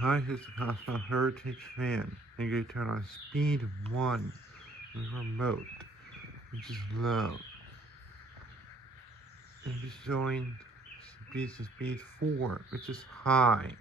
Hi, this is the Cosmo Heritage fan. I'm going to turn on speed 1 with remote, which is low. And be showing speed 4, which is high.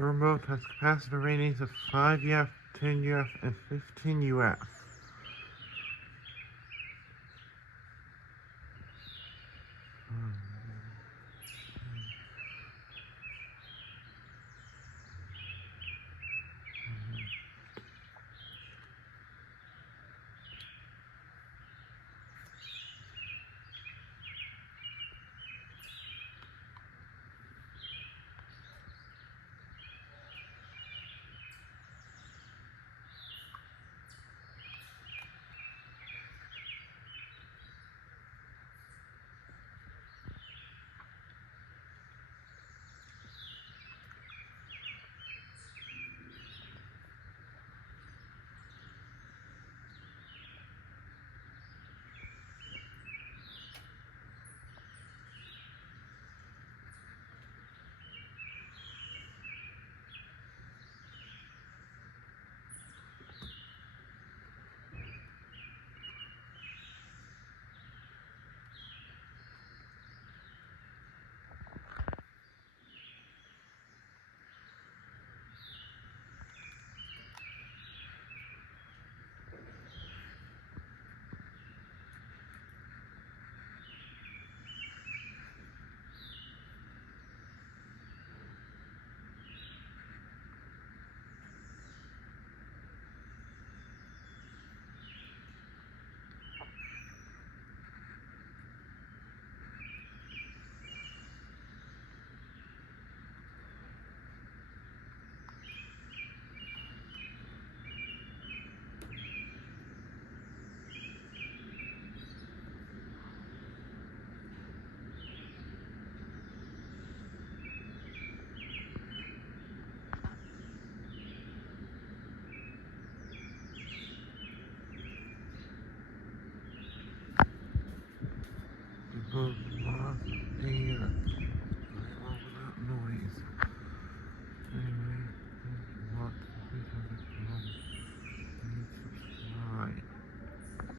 The remote has capacitor ratings of 5 UF, 10 UF, and 15 UF.